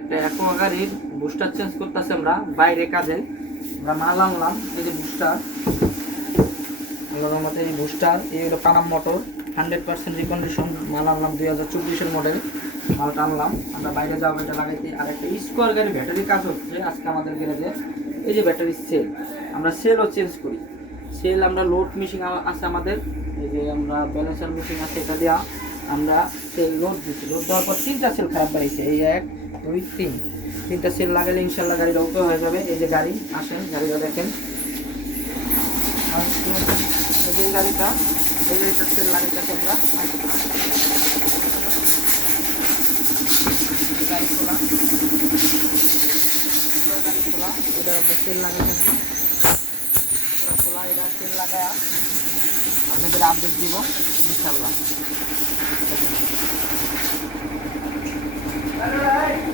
একটা অ্যাকোয়া গাড়ির booster change করতেছি আমরা বাইরে কাজে। আমরা মাল আনলাম, এই যে বুস্টার, আল্লাহর মতে এই বুস্টার, এই হলো পানাম মোটর 100% রিকন্ডিশন মাল আনলাম, 2024-এর মডেল মালটা আনলাম। আমরা বাইরে যাবো এটা লাগাইতে। আর একটা স্কোয়ার গাড়ি ব্যাটারি কাজ হচ্ছে আজকে আমাদের গ্যারেজে। এই যে ব্যাটারি সেল, আমরা সেলও চেঞ্জ করি। সেল আমরা লোড মেশিন আছে আমাদের, এই যে আমরা ব্যালেন্সার মেশিন আছে, এটা দেওয়া আমরা সেল লোড দিচ্ছি। লোড দেওয়ার পর 3টা সেল খারাপ বাড়িছে, এই 1 2 3, 3টা সেল লাগালে ইনশাল্লাহ গাড়িটা ওকে হয়ে যাবে। এই যে গাড়ি, আসেন গাড়িটা দেখেন। আর এই যে গাড়িটা, এই গাড়িটার সেল লাগাইতেছি আমরা। গাড়ি খোলা, গাড়ি খোলা, এটা আমরা সেল লাগাইতেছি পুরো খোলা। এটা সেল লাগায়া আপনাদের আপডেট দিব ইনশাল্লাহ।